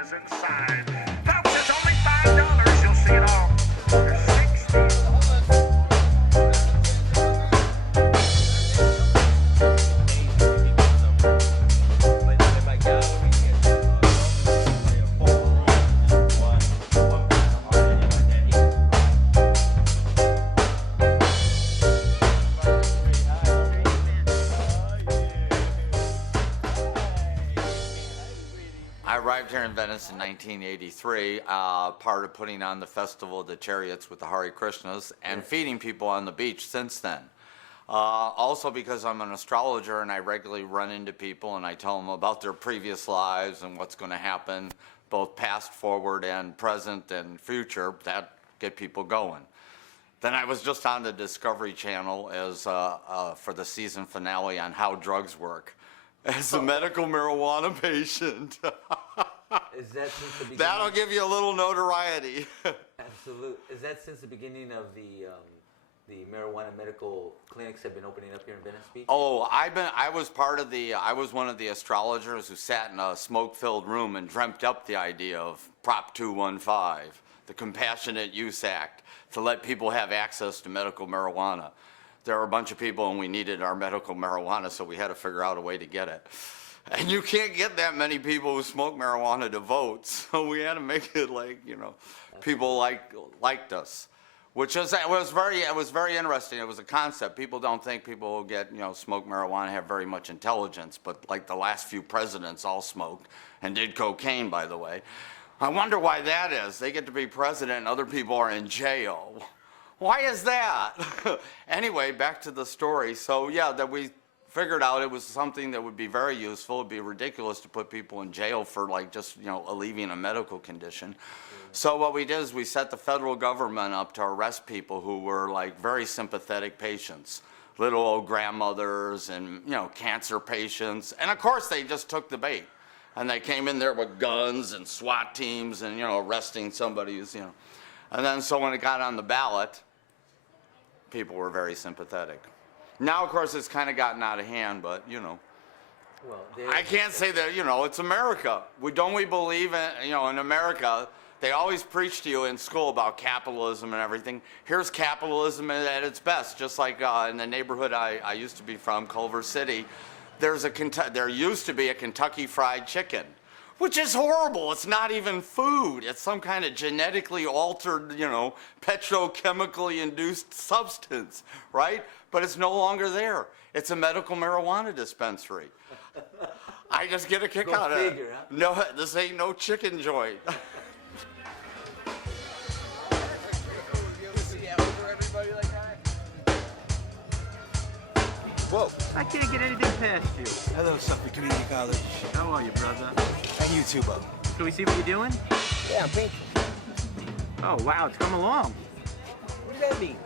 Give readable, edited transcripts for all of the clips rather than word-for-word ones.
is inside. Folks, it's only $5. You'll see it all. There's 60. Here in Venice in 1983, part of putting on the Festival of the Chariots with the Hare Krishnas and feeding people on the beach since then. Also because I'm an astrologer and I regularly run into people and I tell them about their previous lives and what's going to happen, both past, forward, and present and future, that get people going. Then I was just on the Discovery Channel as for the season finale on how drugs work as a medical marijuana patient. Is that since the beginning? That'll give you a little notoriety. Absolutely. Is that since the beginning of the marijuana medical clinics have been opening up here in Venice Beach? Oh, I was one of the astrologers who sat in a smoke-filled room and dreamt up the idea of Prop 215, the Compassionate Use Act, to let people have access to medical marijuana. There were a bunch of people and we needed our medical marijuana, so we had to figure out a way to get it. And you can't get that many people who smoke marijuana to vote, so we had to make it like, you know, people liked us, which was very interesting. It was a concept. People don't think people who get, you know, smoke marijuana have very much intelligence, but like the last few presidents all smoked and did cocaine, by the way. I wonder why that is. They get to be president and other people are in jail. Why is that? Anyway, back to the story. So yeah, that we figured out it was something that would be very useful. It'd be ridiculous to put people in jail for like just, you know, alleviating a medical condition. So what we did is we set the federal government up to arrest people who were like very sympathetic patients, little old grandmothers and, you know, cancer patients. And of course they just took the bait and they came in there with guns and SWAT teams and, you know, arresting somebody who's, you know. And then so when it got on the ballot, people were very sympathetic. Now, of course, it's kind of gotten out of hand, but, you know, well, I can't say that, you know, it's America. Don't we believe in, you know, in America, they always preach to you in school about capitalism and everything. Here's capitalism at its best, just like in the neighborhood I used to be from, Culver City, there used to be a Kentucky Fried Chicken, which is horrible. It's not even food. It's some kind of genetically altered, you know, petrochemically induced substance, right? But it's no longer there. It's a medical marijuana dispensary. I just get a kick out of it. Huh? No, this ain't no chicken joint. Whoa. I can't get anything past you. Hello, Suffolk Community College. How are you, brother? And you too, Bo. Can we see what you're doing? Yeah, I'm painting. Oh, wow, it's come along. What does that mean?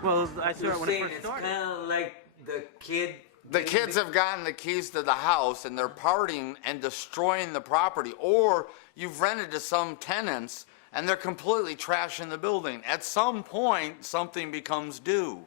Well, I saw it when it first it's started. kind of like the kid. The kids have gotten the keys to the house and they're partying and destroying the property. Or you've rented to some tenants and they're completely trashing the building. At some point, something becomes due.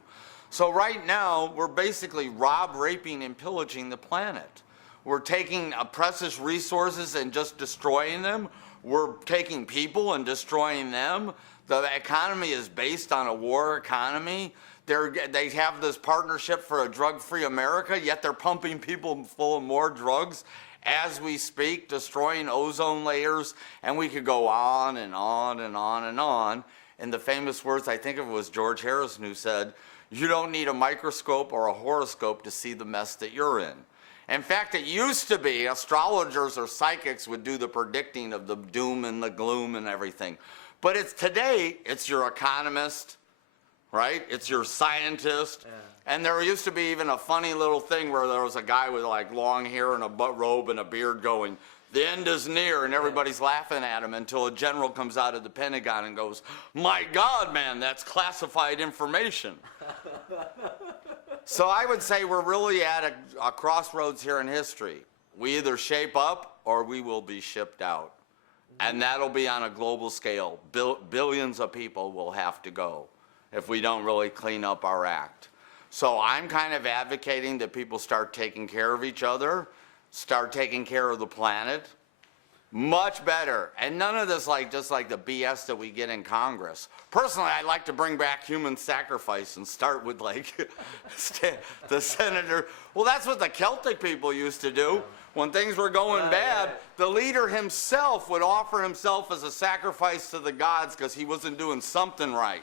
So right now, we're basically raping, and pillaging the planet. We're taking precious resources and just destroying them. We're taking people and destroying them. The economy is based on a war economy. They have this partnership for a drug-free America, yet they're pumping people full of more drugs as we speak, destroying ozone layers, and we could go on and on and on and on. And the famous words, I think it was George Harrison who said, "You don't need a microscope or a horoscope to see the mess that you're in." In fact, it used to be astrologers or psychics would do the predicting of the doom and the gloom and everything. But today, it's your economist, right? It's your scientist. Yeah. And there used to be even a funny little thing where there was a guy with like long hair and a robe and a beard going, "The end is near," and everybody's laughing at him until a general comes out of the Pentagon and goes, "My God, man, that's classified information." So I would say we're really at a crossroads here in history. We either shape up or we will be shipped out. And that'll be on a global scale. Billions of people will have to go if we don't really clean up our act. So I'm kind of advocating that people start taking care of each other, start taking care of the planet, Much better. And none of this just like the BS that we get in Congress. Personally, I'd like to bring back human sacrifice and start with the senator. Well, that's what the Celtic people used to do. When things were going bad, the leader himself would offer himself as a sacrifice to the gods because he wasn't doing something right.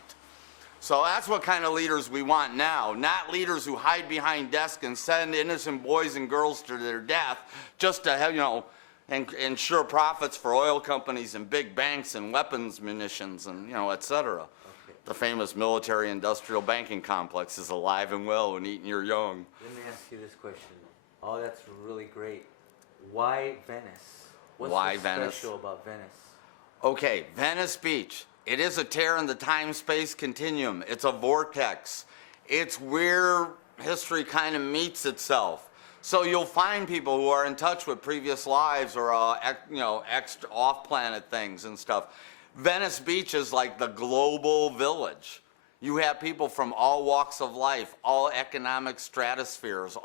So that's what kind of leaders we want now, not leaders who hide behind desks and send innocent boys and girls to their death just to have, and ensure profits for oil companies and big banks and weapons munitions and, et cetera. Okay. The famous military-industrial banking complex is alive and well and eating your young. Let me ask you this question. Oh, that's really great. Why Venice? What's Why so Venice? special about Venice? Okay, Venice Beach. It is a tear in the time-space continuum. It's a vortex. It's where history kind of meets itself. So you'll find people who are in touch with previous lives or, extra off-planet things and stuff. Venice Beach is like the global village. You have people from all walks of life, all economic stratospheres,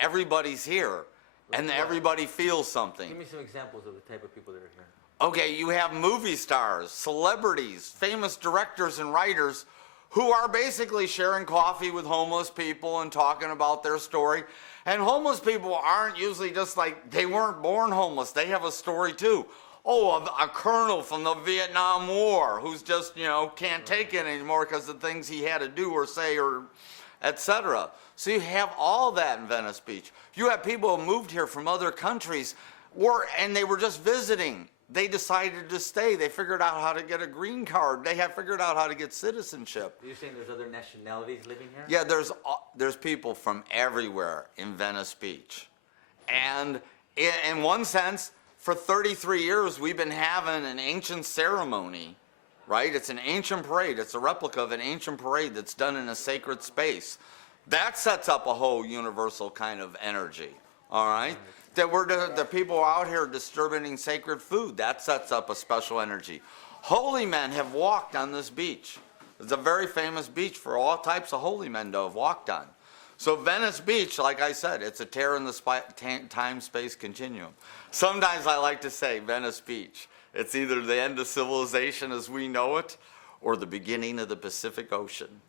everybody's here, and everybody feels something. Give me some examples of the type of people that are here. Okay, you have movie stars, celebrities, famous directors and writers who are basically sharing coffee with homeless people and talking about their story. And homeless people aren't usually just they weren't born homeless. They have a story too. Oh, a colonel from the Vietnam War who's just, can't take it anymore because of things he had to do or say or etc. So you have all that in Venice Beach. You have people who moved here from other countries and they were just visiting. They decided to stay. They figured out how to get a green card. They have figured out how to get citizenship. You're saying there's other nationalities living here? Yeah, there's people from everywhere in Venice Beach. And in one sense, for 33 years, we've been having an ancient ceremony, right? It's an ancient parade. It's a replica of an ancient parade that's done in a sacred space. That sets up a whole universal kind of energy, all right? That the people out here distributing sacred food, that sets up a special energy. Holy men have walked on this beach. It's a very famous beach for all types of holy men to have walked on. So Venice Beach, like I said, it's a tear in the time-space continuum. Sometimes I like to say Venice Beach. It's either the end of civilization as we know it or the beginning of the Pacific Ocean.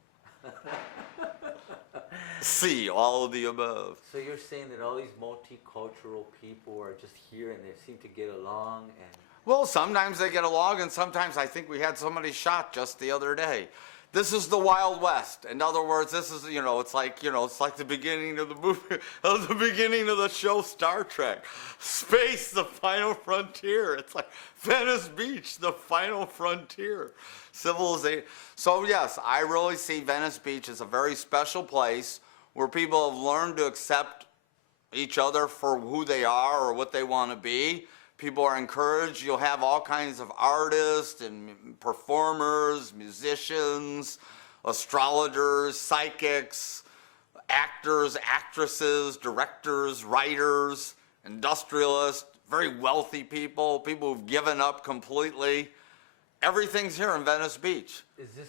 See, all of the above. So you're saying that all these multicultural people are just here and they seem to get along and... Well, sometimes they get along, and sometimes I think we had somebody shot just the other day. This is the Wild West. In other words, this is, it's like the beginning of the movie, the beginning of the show Star Trek. Space, the final frontier. It's like Venice Beach, the final frontier. Civilization. So yes, I really see Venice Beach as a very special place where people have learned to accept each other for who they are or what they want to be. People are encouraged. You'll have all kinds of artists and performers, musicians, astrologers, psychics, actors, actresses, directors, writers, industrialists, very wealthy people, people who've given up completely. Everything's here in Venice Beach.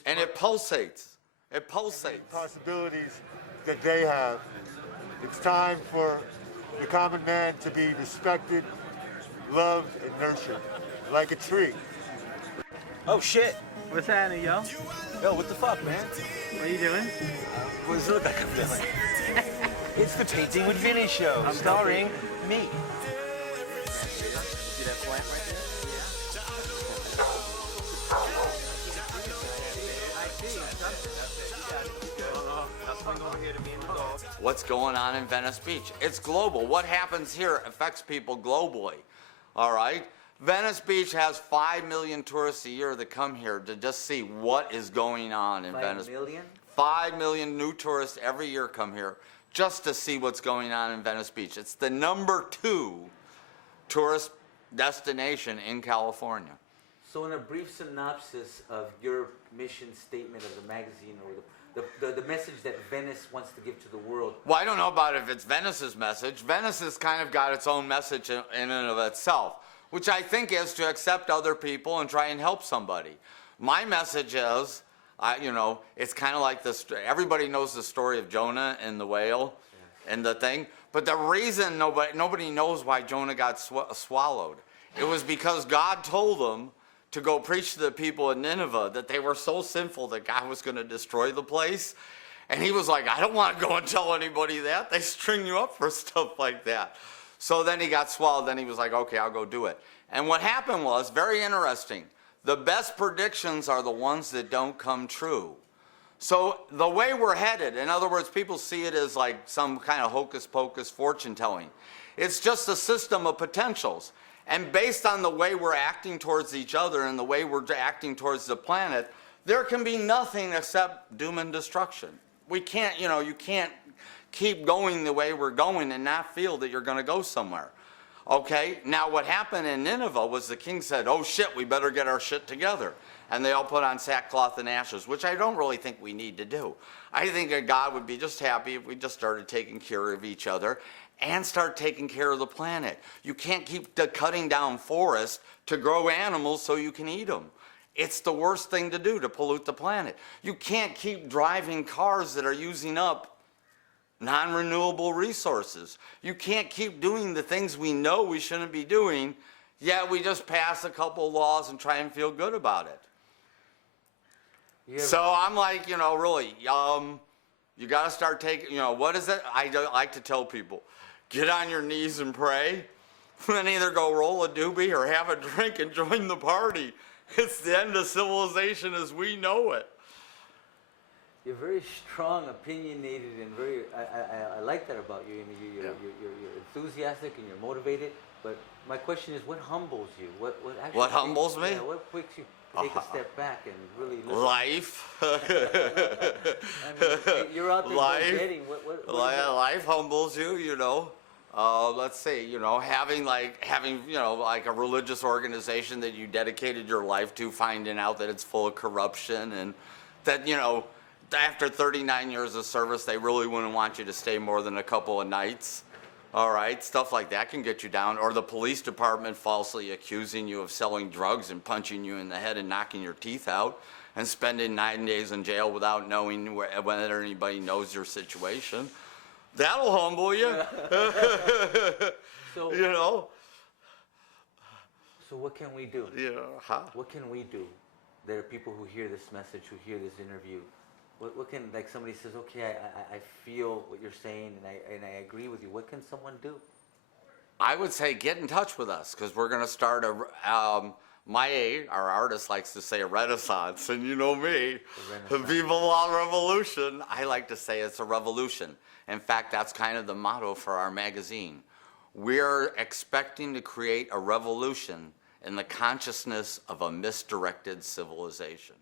And it pulsates. It pulsates. Possibilities that they have. It's time for the common man to be respected, loved, and nurtured, like a tree. Oh shit. What's happening, yo? Yo, what the fuck, man? What are you doing? What does it look like I'm doing? It's the Painting with Vinny show, starring me. See that plant right there? What's going on in Venice Beach? It's global. What happens here affects people globally. All right? Venice Beach has 5 million tourists a year that come here to just see what is going on in Venice. 5 million? 5 million new tourists every year come here just to see what's going on in Venice Beach. It's the #2 tourist destination in California. So in a brief synopsis of your mission statement of the magazine or the message that Venice wants to give to the world. Well, I don't know about if it's Venice's message. Venice has kind of got its own message in and of itself, which I think is to accept other people and try and help somebody. My message is, it's kind of like this. Everybody knows the story of Jonah and the whale and the thing, but the reason nobody knows why Jonah got swallowed. It was because God told them to go preach to the people in Nineveh that they were so sinful that God was going to destroy the place. And he was like, I don't want to go and tell anybody that. They string you up for stuff like that. So then he got swallowed. Then he was like, okay, I'll go do it. And what happened was, very interesting, the best predictions are the ones that don't come true. So the way we're headed, in other words, people see it as like some kind of hocus pocus fortune telling. It's just a system of potentials. And based on the way we're acting towards each other and the way we're acting towards the planet, there can be nothing except doom and destruction. We can't, you can't keep going the way we're going and not feel that you're going to go somewhere. Okay, now what happened in Nineveh was the king said, oh shit, we better get our shit together. And they all put on sackcloth and ashes, which I don't really think we need to do. I think that God would be just happy if we just started taking care of each other and start taking care of the planet. You can't keep cutting down forests to grow animals so you can eat them. It's the worst thing to do, to pollute the planet. You can't keep driving cars that are using up non-renewable resources. You can't keep doing the things we know we shouldn't be doing, yet we just pass a couple laws and try and feel good about it. Yeah. So I'm like, really, you got to start taking, what is it? I like to tell people, get on your knees and pray, then either go roll a doobie or have a drink and join the party. It's the end of civilization as we know it. You're very strong, opinionated, and very. I like that about you. You're enthusiastic and you're motivated. But my question is, what humbles you? What humbles me? Yeah, what makes you take a step back and really listen? Life. You're out there getting what life humbles you. Let's say, having like a religious organization that you dedicated your life to, finding out that it's full of corruption and that, after 39 years of service, they really wouldn't want you to stay more than a couple of nights. All right, stuff like that can get you down. Or the police department falsely accusing you of selling drugs and punching you in the head and knocking your teeth out and spending 9 days in jail without knowing whether anybody knows your situation. That'll humble you. So, So what can we do? What can we do? There are people who hear this message, who hear this interview. What can, like, somebody says, okay, I feel what you're saying and I agree with you. What can someone do? I would say get in touch with us, because we're going to start our artist likes to say a renaissance, and you know me, the people want revolution. I like to say it's a revolution. In fact, that's kind of the motto for our magazine. We're expecting to create a revolution in the consciousness of a misdirected civilization.